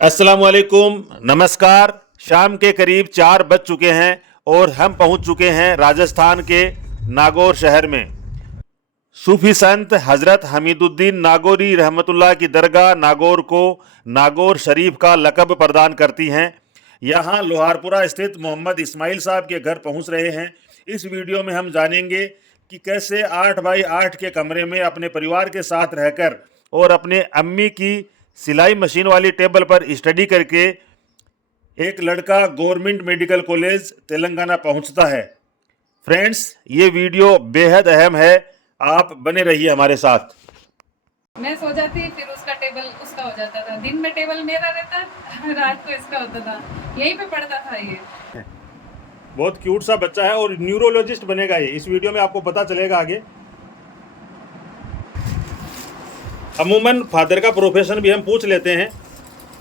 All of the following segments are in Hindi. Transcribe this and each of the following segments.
अस्सलाम वालेकुम, नमस्कार। शाम के करीब 4 बज चुके हैं और हम पहुंच चुके हैं राजस्थान के नागौर शहर में। सूफी संत हज़रत हमीदुद्दीन नागौरी रहमतुल्लाह की दरगाह नागौर को नागौर शरीफ का लक़ब प्रदान करती हैं। यहाँ लोहारपुरा स्थित मोहम्मद इस्माइल साहब के घर पहुँच रहे हैं। इस वीडियो में हम जानेंगे कि कैसे 8 बाई 8 के कमरे में अपने परिवार के साथ रहकर और अपने अम्मी की सिलाई मशीन वाली टेबल पर स्टडी करके एक लड़का गवर्नमेंट मेडिकल कॉलेज तेलंगाना पहुंचता है। फ्रेंड्स, ये वीडियो बेहद अहम है, आप बने रहिए हमारे साथ। मैं सो जाती, फिर उसका टेबल उसका हो जाता था। दिन में टेबल मेरा रहता, रात को इसका होता था। यहीं पे पढ़ता था ये। बहुत क्यूट सा बच्चा है और न्यूरोलॉजिस्ट बनेगा ये। इस वीडियो में आपको पता चलेगा आगे। अमूमन फादर का प्रोफेशन भी हम पूछ लेते हैं,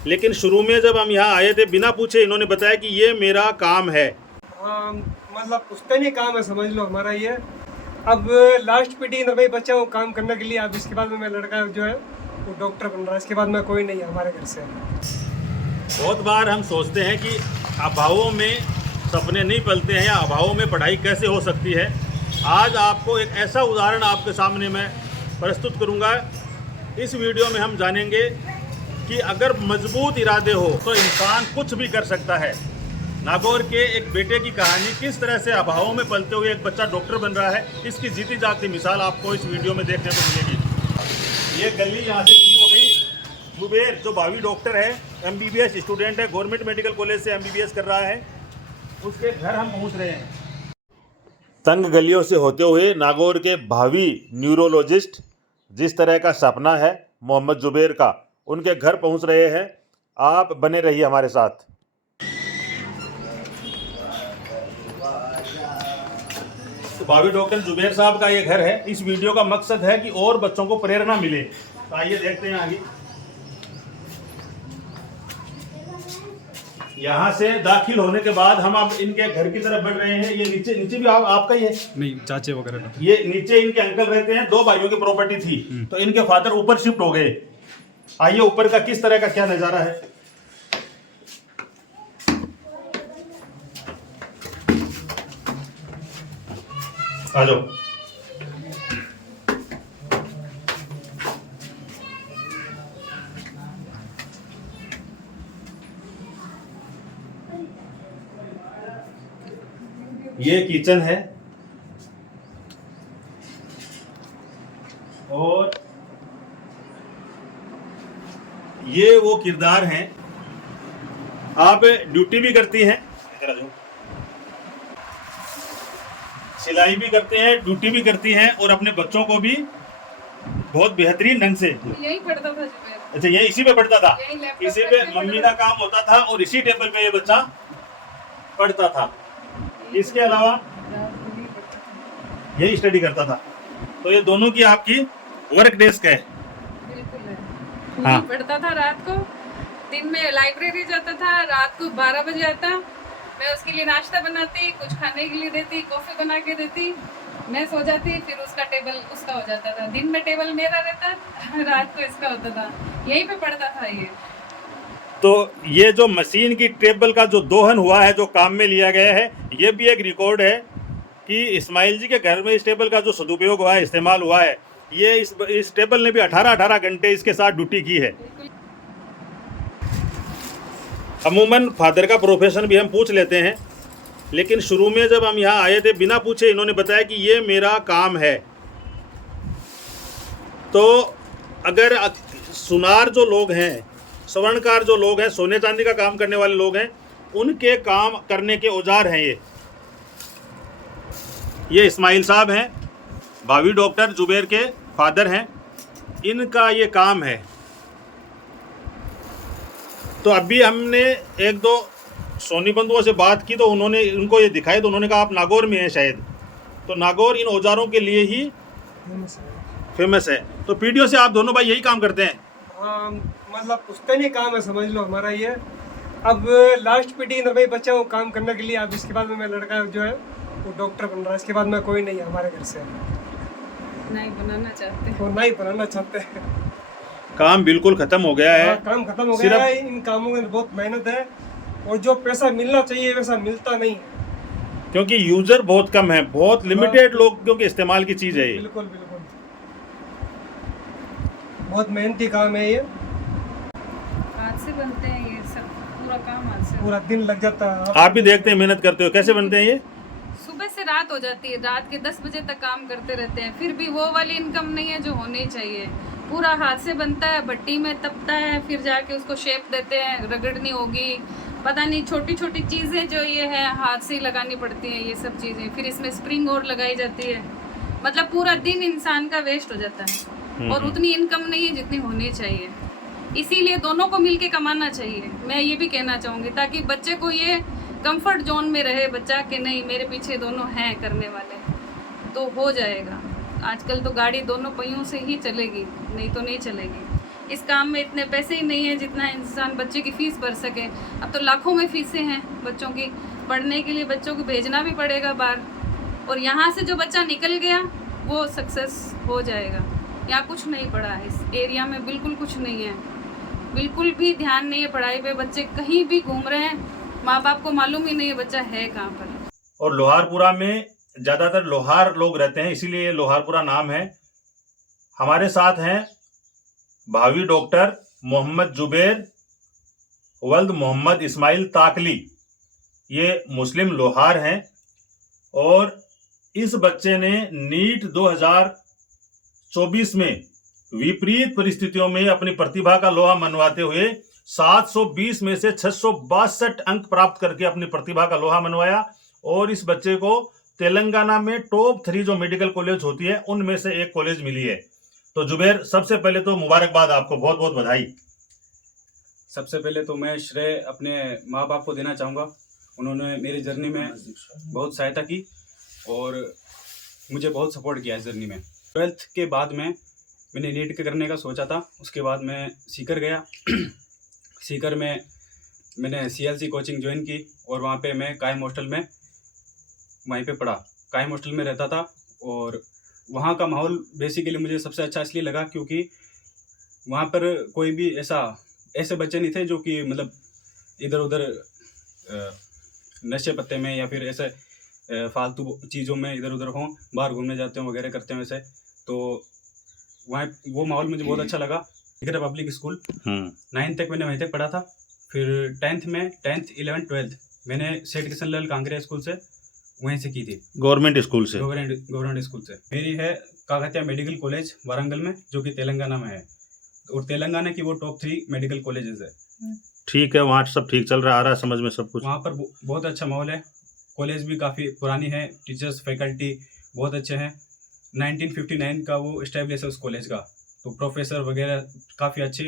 लेकिन शुरू में जब हम यहाँ आए थे बिना पूछे इन्होंने बताया कि ये मेरा काम है। मतलब पुश्तैनी काम है, समझ लो हमारा ये। अब लास्ट पीढ़ी में मैं बच्चा हूँ काम करने के लिए। अब इसके बाद में मैं लड़का जो है वो डॉक्टर बन रहा है। इसके बाद में कोई नहीं है हमारे घर से। बहुत बार हम सोचते हैं कि अभावों में सपने नहीं पलते हैं या अभावों में पढ़ाई कैसे हो सकती है। आज आपको एक ऐसा उदाहरण आपके सामने मैं प्रस्तुत करूँगा। इस वीडियो में हम जानेंगे कि अगर मजबूत इरादे हो तो इंसान कुछ भी कर सकता है। नागौर के एक बेटे की कहानी, किस तरह से अभावों में पलते हुए एक बच्चा डॉक्टर बन रहा है, इसकी जीती जागती मिसाल आपको इस वीडियो में देखने को मिलेगी। ये गली यहाँ से शुरू हो गई। जुबेर जो भावी डॉक्टर है, MBBS स्टूडेंट है, गवर्नमेंट मेडिकल कॉलेज से MBBS कर रहा है, उसके घर हम पहुँच रहे हैं। तंग गलियों से होते हुए नागौर के भावी न्यूरोलॉजिस्ट, जिस तरह का सपना है मोहम्मद जुबेर का, उनके घर पहुंच रहे हैं। आप बने रहिए हमारे साथ। तो भावी डॉक्टर जुबेर साहब का ये घर है। इस वीडियो का मकसद है कि और बच्चों को प्रेरणा मिले। तो आइए देखते हैं आगे। यहाँ से दाखिल होने के बाद हम अब इनके घर की तरफ बढ़ रहे हैं। ये नीचे नीचे भी आपका ही है? नहीं, चाचे वगैरह का। ये नीचे इनके अंकल रहते हैं। 2 भाइयों की प्रॉपर्टी थी, तो इनके फादर ऊपर शिफ्ट हो गए। आइए ऊपर का किस तरह का क्या नजारा है। आ जाओ। ये किचन है और ये वो किरदार हैं। आप ड्यूटी भी करती हैं, सिलाई भी करते हैं, ड्यूटी भी करती हैं और अपने बच्चों को भी बहुत बेहतरीन ढंग से। यही पढ़ता था जुबेर। अच्छा, ये इसी पे पढ़ता था? यही लैपटॉप इसी पे पे पढ़ता मम्मी था। का काम होता था और इसी टेबल पे ये बच्चा पढ़ता था। इसके अलावा यही स्टडी करता था। तो ये दोनों की आपकी वर्क डेस्क है। बिल्कुल है। हाँ। यही पढ़ता था रात को। दिन में लाइब्रेरी जाता था, रात को 12 बजे आता। मैं उसके लिए नाश्ता बनाती, कुछ खाने के लिए देती, कॉफी बना के देती। मैं सो जाती, फिर उसका टेबल उसका हो जाता था। दिन में टेबल मेरा रहता, रात को इसका होता था। यहीं पे पढ़ता था ये। तो ये जो मशीन की टेबल का जो दोहन हुआ है, जो काम में लिया गया है, ये भी एक रिकॉर्ड है कि इस्माइल जी के घर में इस टेबल का जो सदुपयोग हुआ है, इस्तेमाल हुआ है। ये इस टेबल ने भी 18-18 घंटे इसके साथ ड्यूटी की है। अमूमन फादर का प्रोफेशन भी हम पूछ लेते हैं, लेकिन शुरू में जब हम यहाँ आए थे बिना पूछे इन्होंने बताया कि ये मेरा काम है। तो अगर सुनार जो लोग हैं, स्वर्णकार जो लोग हैं, सोने चांदी का काम करने वाले लोग हैं, उनके काम करने के औजार हैं ये इस्माइल साहब हैं, भावी डॉक्टर जुबेर के फादर हैं। इनका ये काम है। तो अभी हमने 1-2 सोनी बंधुओं से बात की, तो उन्होंने उनको ये दिखाई, तो उन्होंने कहा आप नागौर में हैं शायद। तो नागौर इन औजारों के लिए ही फेमस है। तो पीढ़ियों से आप दोनों भाई यही काम करते हैं? मतलब पुश्तैनी काम है, समझ लो हमारा ये। अब लास्ट पीढ़ी में मैं बच्चा हूँ काम करने के लिए। अब इसके बाद में मैं लड़का जो है वो डॉक्टर बन रहा है। इसके बाद में कोई नहीं है हमारे घर से। नहीं बनाना चाहते। और नहीं बनाना चाहते हैं। काम बिल्कुल खत्म हो गया है। काम खत्म हो सिर्फ- गया है। इन कामों में बहुत मेहनत है और जो पैसा मिलना चाहिए वैसा मिलता नहीं है। क्योंकि यूजर बहुत कम है, बहुत लिमिटेड लोग क्योंकि इस्तेमाल की चीज है ये। बिल्कुल बिल्कुल बहुत मेहनती काम है ये। हाथ से बनते हैं ये सब, पूरा काम हाथ से। पूरा दिन लग जाता है। आप भी देखते हैं, मेहनत करते हो, कैसे बनते हैं ये? सुबह से रात हो जाती है, रात के 10 बजे तक काम करते रहते हैं, फिर भी वो वाली इनकम नहीं है जो होनी चाहिए। पूरा हाथ से बनता है, भट्टी में तपता है, फिर जाके उसको शेप देते हैं, रगड़नी होगी, पता नहीं छोटी छोटी चीज़ें जो ये है हाथ से ही लगानी पड़ती हैं ये सब चीज़ें, फिर इसमें स्प्रिंग और लगाई जाती है। मतलब पूरा दिन इंसान का वेस्ट हो जाता है और उतनी इनकम नहीं है जितनी होनी चाहिए। इसीलिए दोनों को मिलके कमाना चाहिए, मैं ये भी कहना चाहूँगी, ताकि बच्चे को ये कंफर्ट जोन में रहे बच्चा कि नहीं मेरे पीछे दोनों हैं करने वाले, तो हो जाएगा। आजकल तो गाड़ी दोनों पहियों से ही चलेगी, नहीं तो नहीं चलेगी। इस काम में इतने पैसे ही नहीं है जितना इंसान बच्चे की फ़ीस भर सके। अब तो लाखों में फ़ीसें हैं बच्चों की, पढ़ने के लिए बच्चों को भेजना भी पड़ेगा बाहर, और यहाँ से जो बच्चा निकल गया वो सक्सेस हो जाएगा। यहाँ कुछ नहीं पढ़ा है, इस एरिया में बिल्कुल कुछ नहीं है, बिल्कुल भी ध्यान नहीं है पढ़ाई पे। बच्चे कहीं भी घूम रहे हैं, माँ बाप को मालूम ही नहीं है बच्चा है कहाँ पर। और लोहारपुरा में ज़्यादातर लोहार लोग रहते हैं, इसीलिए लोहारपुरा नाम है। हमारे साथ हैं भावी डॉक्टर मोहम्मद जुबैर वल्द मोहम्मद इस्माइल ताकली। ये मुस्लिम लोहार हैं और इस बच्चे ने नीट 2024 में विपरीत परिस्थितियों में अपनी प्रतिभा का लोहा मनवाते हुए 720 में से 662 अंक प्राप्त करके अपनी प्रतिभा का लोहा मनवाया। और इस बच्चे को तेलंगाना में टॉप 3 जो मेडिकल कॉलेज होती है उनमें से एक कॉलेज मिली है। तो जुबैर, सबसे पहले तो मुबारकबाद, आपको बहुत बहुत बधाई। सबसे पहले तो मैं श्रेय अपने माँ बाप को देना चाहूँगा। उन्होंने मेरी जर्नी में बहुत सहायता की और मुझे बहुत सपोर्ट किया इस जर्नी में। 12th के बाद में मैंने नीट के करने का सोचा था, उसके बाद मैं सीकर गया। सीकर में मैंने CLC कोचिंग ज्वाइन की और वहाँ पे मैं कायम हॉस्टल में वहीं पे पढ़ा। कायम हॉस्टल में रहता था और वहाँ का माहौल बेसिकली मुझे सबसे अच्छा इसलिए लगा क्योंकि वहाँ पर कोई भी ऐसे बच्चे नहीं थे जो कि मतलब इधर उधर नशे पत्ते में या फिर ऐसे फालतू चीज़ों में इधर उधर हों, बाहर घूमने जाते हों वगैरह करते हैं वैसे। तो वहाँ वो माहौल मुझे बहुत अच्छा लगा। सीकर पब्लिक स्कूल 9th तक मैंने वहीं तक पढ़ा था। फिर 10th में 10th 11th 12th मैंने सेठ किशन लाल कांगड़िया स्कूल से वहीं से की थी, गवर्नमेंट स्कूल से। गवर्नमेंट स्कूल से। मेरी है काकतिया मेडिकल कॉलेज वारंगल में, जो कि तेलंगाना में है, और तेलंगाना की वो टॉप 3 मेडिकल कॉलेजेस है। ठीक है, वहाँ सब ठीक चल रहा है, आ रहा है समझ में सब कुछ? वहाँ पर बहुत अच्छा माहौल है। कॉलेज भी काफ़ी पुरानी है, टीचर्स फैकल्टी बहुत अच्छे हैं। 1959 का वो इस्टेब्लिश है उस कॉलेज का, तो प्रोफेसर वगैरह काफ़ी अच्छे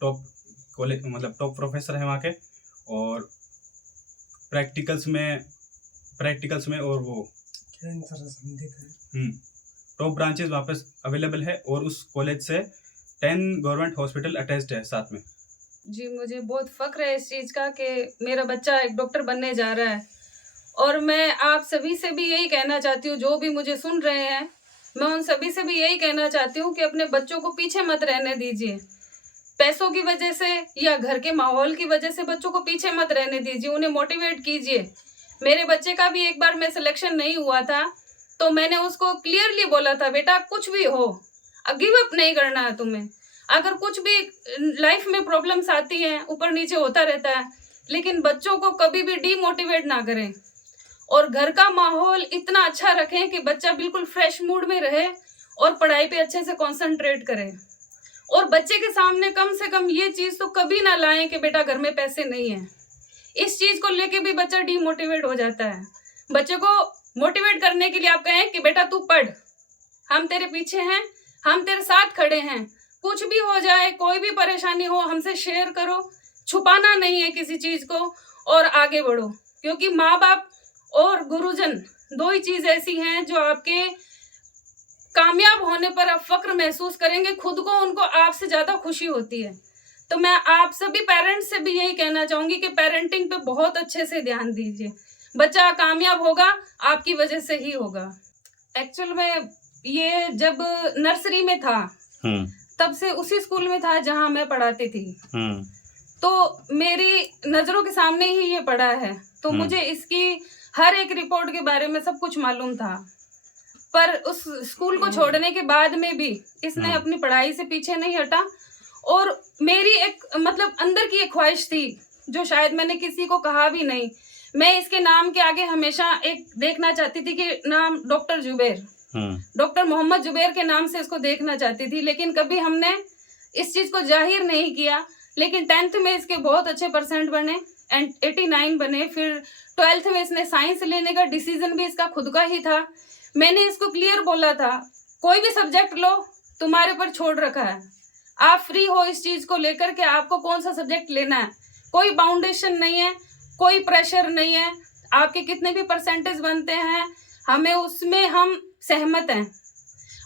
टॉप कॉलेज मतलब टॉप प्रोफेसर हैं वहाँ के। और प्रैक्टिकल्स में और वो टॉप ब्रांचेस वहाँ पे अवेलेबल है। और उस कॉलेज से 10 गवर्नमेंट हॉस्पिटल अटैच्ड है साथ में। जी, मुझे बहुत फक्र है इस चीज़ का कि मेरा बच्चा एक डॉक्टर बनने जा रहा है। और मैं आप सभी से भी यही कहना चाहती हूँ, जो भी मुझे सुन रहे हैं, मैं उन सभी से भी यही कहना चाहती हूँ कि अपने बच्चों को पीछे मत रहने दीजिए। पैसों की वजह से या घर के माहौल की वजह से बच्चों को पीछे मत रहने दीजिए, उन्हें मोटिवेट कीजिए। मेरे बच्चे का भी एक बार में सिलेक्शन नहीं हुआ था, तो मैंने उसको क्लियरली बोला था, बेटा कुछ भी हो, गिव अप नहीं करना है तुम्हें। अगर कुछ भी लाइफ में प्रॉब्लम्स आती हैं, ऊपर नीचे होता रहता है, लेकिन बच्चों को कभी भी डीमोटिवेट ना करें और घर का माहौल इतना अच्छा रखें कि बच्चा बिल्कुल फ्रेश मूड में रहे और पढ़ाई पे अच्छे से कंसंट्रेट करे। और बच्चे के सामने कम से कम ये चीज़ तो कभी ना लाएं कि बेटा घर में पैसे नहीं है। इस चीज़ को लेके भी बच्चा डीमोटिवेट हो जाता है। बच्चे को मोटिवेट करने के लिए आप कहें कि बेटा तू पढ़, हम तेरे पीछे हैं, हम तेरे साथ खड़े हैं, कुछ भी हो जाए, कोई भी परेशानी हो हमसे शेयर करो, छुपाना नहीं है किसी चीज़ को और आगे बढ़ो। क्योंकि माँ बाप और गुरुजन 2 ही चीज़ ऐसी हैं जो आपके कामयाब होने पर आप फक्र महसूस करेंगे, खुद को उनको आपसे ज़्यादा खुशी होती है। तो मैं आप सभी पेरेंट्स से भी यही कहना चाहूँगी कि पेरेंटिंग पे बहुत अच्छे से ध्यान दीजिए। बच्चा कामयाब होगा आपकी वजह से ही होगा। एक्चुअल में ये जब नर्सरी में था तब से उसी स्कूल में था जहाँ मैं पढ़ाती थी। तो मेरी नज़रों के सामने ही ये पढ़ा है, तो मुझे इसकी हर एक रिपोर्ट के बारे में सब कुछ मालूम था। पर उस स्कूल को छोड़ने के बाद में भी इसने अपनी पढ़ाई से पीछे नहीं हटा। और मेरी एक मतलब अंदर की एक ख्वाहिश थी जो शायद मैंने किसी को कहा भी नहीं। मैं इसके नाम के आगे हमेशा एक देखना चाहती थी कि नाम डॉक्टर जुबैर, डॉक्टर मोहम्मद जुबैर के नाम से इसको देखना चाहती थी, लेकिन कभी हमने इस चीज़ को जाहिर नहीं किया। लेकिन 10th में इसके बहुत अच्छे परसेंट बने एंड 89 बने। फिर 12th में इसने साइंस लेने का डिसीजन भी इसका खुद का ही था। मैंने इसको क्लियर बोला था, कोई भी सब्जेक्ट लो, तुम्हारे पर छोड़ रखा है, आप फ्री हो इस चीज़ को लेकर के आपको कौन सा सब्जेक्ट लेना है। कोई बाउंडेशन नहीं है, कोई प्रेशर नहीं है, आपके कितने भी परसेंटेज बनते हैं हमें उसमें हम सहमत हैं।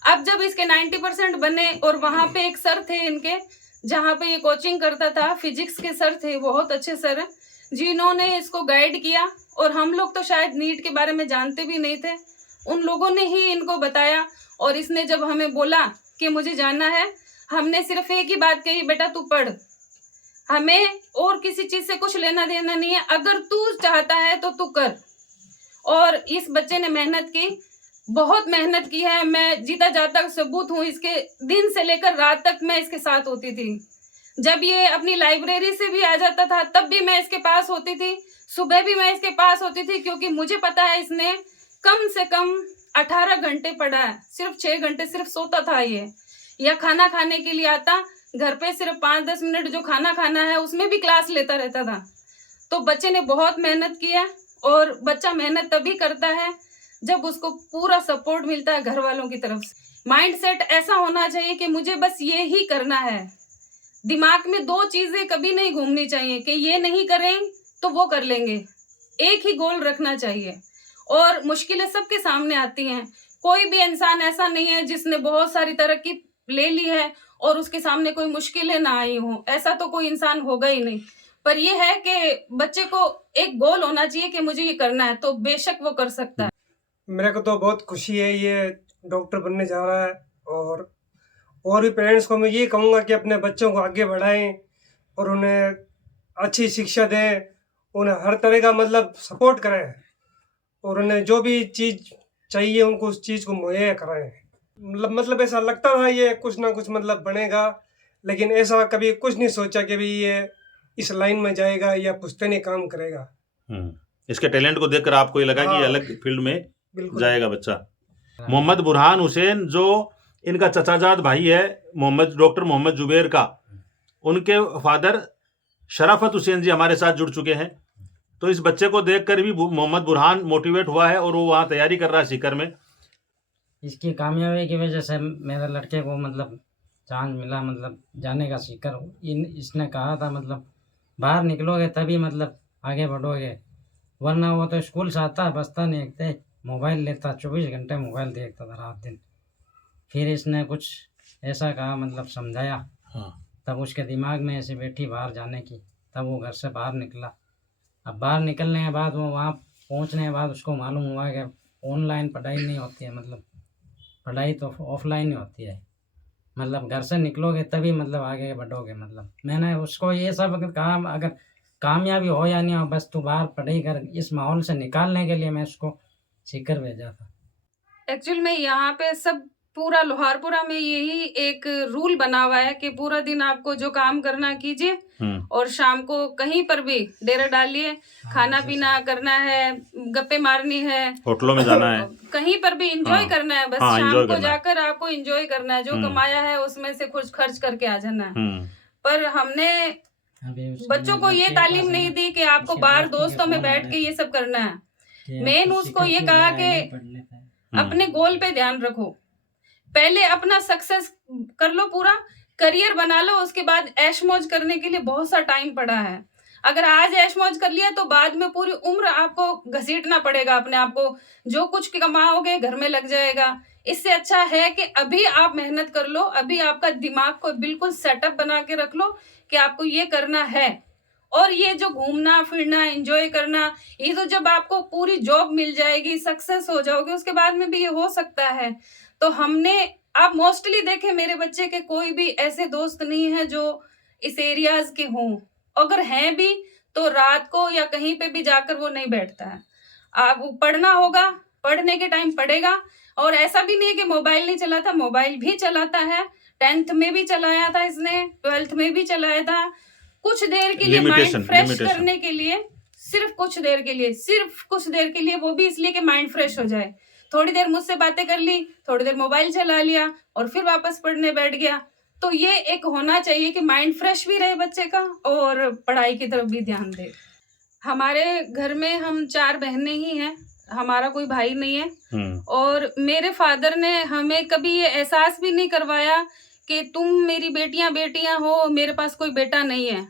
अब जब इसके 90% बने और वहाँ पे एक सर थे इनके जहाँ पे ये कोचिंग करता था, फिजिक्स के सर थे, बहुत अच्छे सर हैं जिन्होंने इसको गाइड किया। और हम लोग तो शायद नीट के बारे में जानते भी नहीं थे, उन लोगों ने ही इनको बताया। और इसने जब हमें बोला कि मुझे जाना है, हमने सिर्फ एक ही बात कही, बेटा तू पढ़, हमें और किसी चीज़ से कुछ लेना देना नहीं है, अगर तू चाहता है तो तू कर। और इस बच्चे ने मेहनत की, बहुत मेहनत की है। मैं जीता जाता सबूत हूँ, इसके दिन से लेकर रात तक मैं इसके साथ होती थी। जब ये अपनी लाइब्रेरी से भी आ जाता था तब भी मैं इसके पास होती थी, सुबह भी मैं इसके पास होती थी, क्योंकि मुझे पता है इसने कम से कम 18 घंटे पढ़ा है, सिर्फ 6 घंटे सिर्फ सोता था ये, या खाना खाने के लिए आता, घर पे सिर्फ 5-10 मिनट जो खाना खाना है उसमें भी क्लास लेता रहता था। तो बच्चे ने बहुत मेहनत की है। और बच्चा मेहनत तभी करता है जब उसको पूरा सपोर्ट मिलता है घर वालों की तरफ से। माइंड सेट ऐसा होना चाहिए कि मुझे बस ये ही करना है। दिमाग में 2 चीज़ें कभी नहीं घूमनी चाहिए कि ये नहीं करें तो वो कर लेंगे। एक ही गोल रखना चाहिए। और मुश्किलें सबके सामने आती हैं, कोई भी इंसान ऐसा नहीं है जिसने बहुत सारी तरक्की ले ली है और उसके सामने कोई मुश्किलें ना आई हो, ऐसा तो कोई इंसान होगा ही नहीं। पर ये है कि बच्चे को एक गोल होना चाहिए कि मुझे ये करना है, तो बेशक वो कर सकता है। मेरे को तो बहुत खुशी है, ये डॉक्टर बनने जा रहा है। और भी पेरेंट्स को मैं ये कहूँगा कि अपने बच्चों को आगे बढ़ाएं और उन्हें अच्छी शिक्षा दें, उन्हें हर तरह का मतलब सपोर्ट करें और उन्हें जो भी चीज़ चाहिए उनको उस चीज़ को मुहैया कराएं। मतलब ऐसा लगता था ये कुछ ना कुछ मतलब बनेगा, लेकिन ऐसा कभी कुछ नहीं सोचा कि भाई ये इस लाइन में जाएगा या पुश्तैनी काम करेगा। इसके टैलेंट को देखकर आपको ये लगा कि अलग फील्ड में बिल्कुल जाएगा बच्चा। मोहम्मद बुरहान हुसैन जो इनका चचाजाद भाई है डॉक्टर मोहम्मद जुबैर का, उनके फादर शराफत हुसैन जी हमारे साथ जुड़ चुके हैं। तो इस बच्चे को देखकर भी मोहम्मद बुरहान मोटिवेट हुआ है और वो वहाँ तैयारी कर रहा है सीकर में। इसकी कामयाबी की वजह से मेरे लड़के को मतलब चांस मिला, मतलब जाने का सीकर। इसने कहा था मतलब बाहर निकलोगे तभी मतलब आगे बढ़ोगे, वरना वो तो स्कूल से आता बसता नहीं, एक मोबाइल लेता, 24 घंटे मोबाइल देखता था रात दिन। फिर इसने कुछ ऐसा कहा, मतलब समझाया, तब उसके दिमाग में ऐसे बैठी बाहर जाने की, तब वो घर से बाहर निकला। अब बाहर निकलने के बाद वो वहाँ पहुँचने के बाद उसको मालूम हुआ कि ऑनलाइन पढ़ाई नहीं होती है, मतलब पढ़ाई तो ऑफलाइन ही होती है, मतलब घर से निकलोगे तभी मतलब आगे बढ़ोगे। मतलब मैंने उसको ये सब अगर कहा, अगर कामयाबी हो या नहीं हो, बस तू बाहर पढ़ाई कर, इस माहौल से निकालने के लिए मैं उसको सीकर भेजा था। एक्चुअल में यहाँ पे सब पूरा लोहारपुरा में यही एक रूल बना हुआ है कि पूरा दिन आपको जो काम करना कीजिए और शाम को कहीं पर भी डेरा डालिए, खाना पीना करना है, गप्पे मारनी है, होटलों में जाना है, कहीं पर भी एंजॉय करना है। बस शाम को जाकर आपको एंजॉय करना है, जो कमाया है उसमें से कुछ खर्च करके आ जाना है। पर हमने बच्चों को ये तालीम नहीं दी कि आपको बाहर दोस्तों में बैठ के ये सब करना है। मेन उसको ये कहा कि अपने गोल पे ध्यान रखो, पहले अपना सक्सेस कर लो, पूरा करियर बना लो, उसके बाद ऐश मौज करने के लिए बहुत सा टाइम पड़ा है। अगर आज ऐश मौज कर लिया तो बाद में पूरी उम्र आपको घसीटना पड़ेगा अपने आप को, जो कुछ कमाओगे घर में लग जाएगा। इससे अच्छा है कि अभी आप मेहनत कर लो, अभी आपका दिमाग को बिल्कुल सेटअप बना के रख लो कि आपको ये करना है। और ये जो घूमना फिरना एंजॉय करना, ये तो जब आपको पूरी जॉब मिल जाएगी, सक्सेस हो जाओगे, उसके बाद में भी ये हो सकता है। तो हमने आप मोस्टली देखें मेरे बच्चे के कोई भी ऐसे दोस्त नहीं है जो इस एरियाज के हों, अगर हैं भी तो रात को या कहीं पे भी जाकर वो नहीं बैठता है। आप पढ़ना होगा, पढ़ने के टाइम पढ़ेगा, और ऐसा भी नहीं है कि मोबाइल नहीं चलाता, मोबाइल भी चलाता है। 10th में भी चलाया था इसने, 12th में भी चलाया था। कुछ देर के लिए माइंड फ्रेश करने के लिए, सिर्फ कुछ देर के लिए, वो भी इसलिए कि माइंड फ्रेश हो जाए। थोड़ी देर मुझसे बातें कर ली, थोड़ी देर मोबाइल चला लिया और फिर वापस पढ़ने बैठ गया। तो ये एक होना चाहिए कि माइंड फ्रेश भी रहे बच्चे का और पढ़ाई की तरफ भी ध्यान दे। हमारे घर में हम 4 बहनें ही हैं, हमारा कोई भाई नहीं है। और मेरे फादर ने हमें कभी ये एहसास भी नहीं करवाया कि तुम मेरी बेटियां हो, मेरे पास कोई बेटा नहीं है।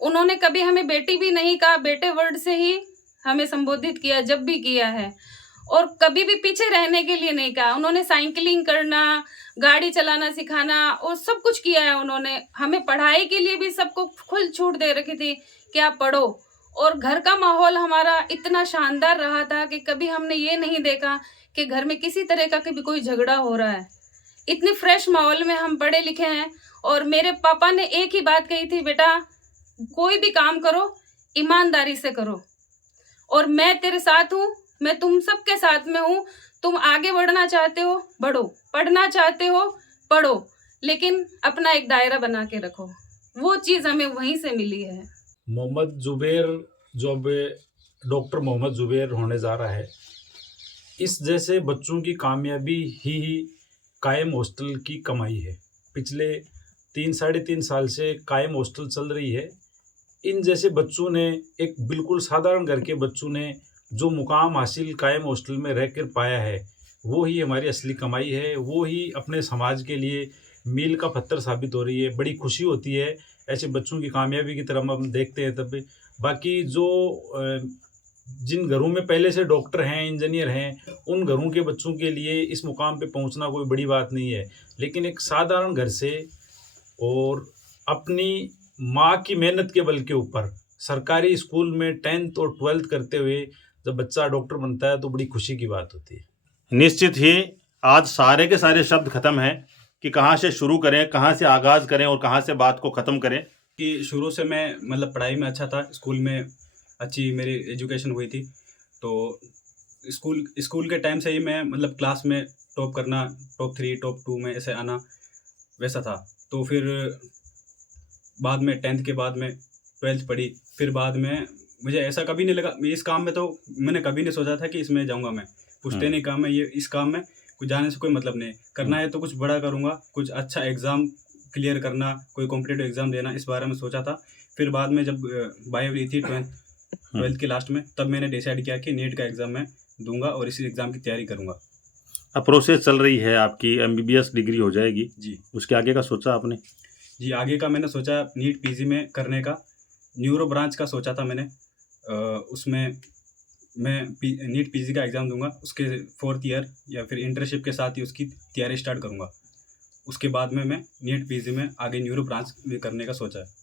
उन्होंने कभी हमें बेटी भी नहीं कहा, बेटे वर्ड से ही हमें संबोधित किया जब भी किया है। और कभी भी पीछे रहने के लिए नहीं कहा। उन्होंने साइकिलिंग करना, गाड़ी चलाना सिखाना और सब कुछ किया है उन्होंने। हमें पढ़ाई के लिए भी सबको खुल छूट दे रखी थी कि आप पढ़ो। और घर का माहौल हमारा इतना शानदार रहा था कि कभी हमने ये नहीं देखा कि घर में किसी तरह का कभी कोई झगड़ा हो रहा है। इतने फ्रेश माहौल में हम पढ़े लिखे हैं। और मेरे पापा ने एक ही बात कही थी, बेटा कोई भी काम करो ईमानदारी से करो, और मैं तेरे साथ हूँ, मैं तुम सबके साथ में हूँ। तुम आगे बढ़ना चाहते हो बढ़ो, पढ़ना चाहते हो पढ़ो, लेकिन अपना एक दायरा बना के रखो। वो चीज़ हमें वहीं से मिली है। मोहम्मद ज़ुबैर जो अब डॉक्टर मोहम्मद ज़ुबैर होने जा रहा है, इस जैसे बच्चों की कामयाबी ही कायम हॉस्टल की कमाई है। पिछले 3-3.5 साल से कायम हॉस्टल चल रही है। इन जैसे बच्चों ने, एक बिल्कुल साधारण घर के बच्चों ने जो मुकाम हासिल कायम हॉस्टल में रहकर पाया है, वो ही हमारी असली कमाई है। वो ही अपने समाज के लिए मील का पत्थर साबित हो रही है। बड़ी खुशी होती है ऐसे बच्चों की कामयाबी की तरफ हम देखते हैं। तब बाकी जो जिन घरों में पहले से डॉक्टर हैं, इंजीनियर हैं, उन घरों के बच्चों के लिए इस मुकाम पे पहुंचना कोई बड़ी बात नहीं है। लेकिन एक साधारण घर से और अपनी माँ की मेहनत के बल के ऊपर सरकारी स्कूल में 10th और 12th करते हुए जब बच्चा डॉक्टर बनता है तो बड़ी खुशी की बात होती है। निश्चित ही आज सारे के सारे शब्द खत्म हैं कि कहाँ से शुरू करें, कहाँ से आगाज़ करें और कहाँ से बात को ख़त्म करें। कि शुरू से मैं मतलब पढ़ाई में अच्छा था, स्कूल में अच्छी मेरी एजुकेशन हुई थी। तो स्कूल के टाइम से ही मैं मतलब क्लास में टॉप करना, टॉप 3 टॉप 2 में ऐसे आना वैसा था। तो फिर बाद में 10th के बाद में 12th पढ़ी। फिर बाद में मुझे ऐसा कभी नहीं लगा, इस काम में तो मैंने कभी नहीं सोचा था कि इसमें जाऊंगा मैं। पुश्तैनी काम है ये, इस काम में कुछ जाने से कोई मतलब नहीं। करना है तो कुछ बड़ा करूंगा, कुछ अच्छा एग्ज़ाम क्लियर करना, कोई कॉम्पिटिटिव एग्ज़ाम देना, इस बारे में सोचा था। फिर बाद में जब बायो ली थी 12th के लास्ट में, तब मैंने डिसाइड किया कि नीट का एग्ज़ाम मैं दूंगा और इसी एग्ज़ाम की तैयारी करूंगा। अब प्रोसेस चल रही है, आपकी MBBS डिग्री हो जाएगी जी। उसके आगे का सोचा आपने? जी, आगे का मैंने सोचा नीट PG में करने का, न्यूरो ब्रांच का सोचा था मैंने। उसमें मैं नीट PG का एग्ज़ाम दूंगा, उसके 4th ईयर या फिर इंटर्नशिप के साथ ही उसकी तैयारी स्टार्ट करूंगा। उसके बाद में मैं नीट PG में आगे न्यूरो ब्रांच में करने का सोचा है।